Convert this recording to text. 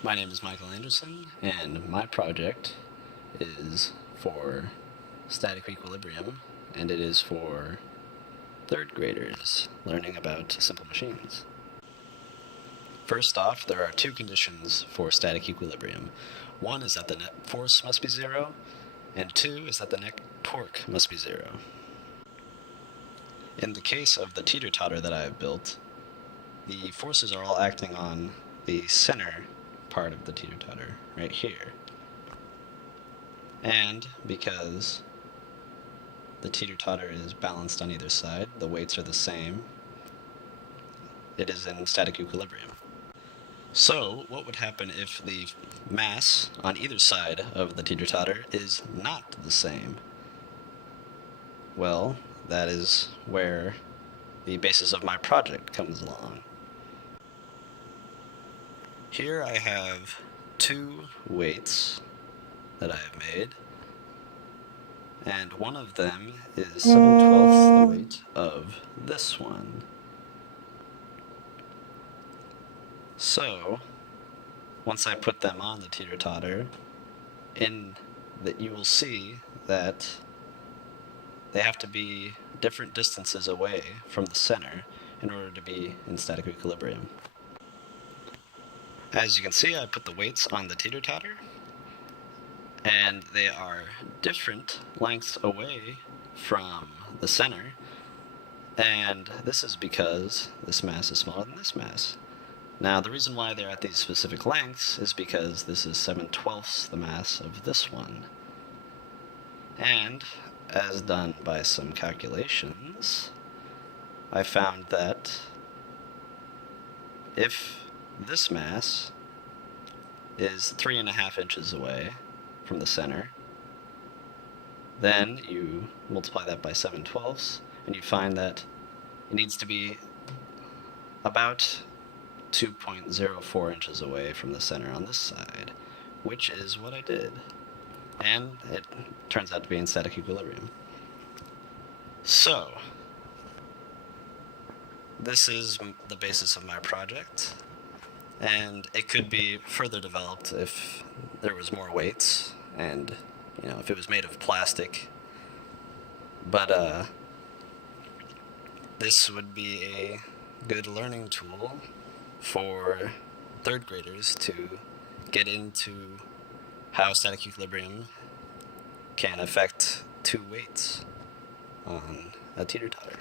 My name is Michael Anderson, and my project is for static equilibrium, and it is for third graders learning about simple machines. First off, there are two conditions for static equilibrium. One is that the net force must be zero, and two is that the net torque must be zero. In the case of the teeter-totter that I have built, the forces are all acting on the center part of the teeter-totter, right here. And because the teeter-totter is balanced on either side, the weights are the same, it is in static equilibrium. So, what would happen if the mass on either side of the teeter-totter is not the same? Well, that is where the basis of my project comes along. Here I have two weights that I have made, and one of them is 7/12 the weight of this one. So, once I put them on the teeter-totter, you will see that they have to be different distances away from the center in order to be in static equilibrium. As you can see, I put the weights on the teeter-totter, and they are different lengths away from the center, and this is because this mass is smaller than this mass. Now, the reason why they're at these specific lengths is because this is 7/12 the mass of this one. And, as done by some calculations, I found that if this mass is 3.5 inches away from the center, then you multiply that by 7/12, and you find that it needs to be about 2.04 inches away from the center on this side, which is what I did. And it turns out to be in static equilibrium. So, this is the basis of my project, and it could be further developed if there was more weights, and, if it was made of plastic. But, this would be a good learning tool for third graders to get into how static equilibrium can affect two weights on a teeter-totter.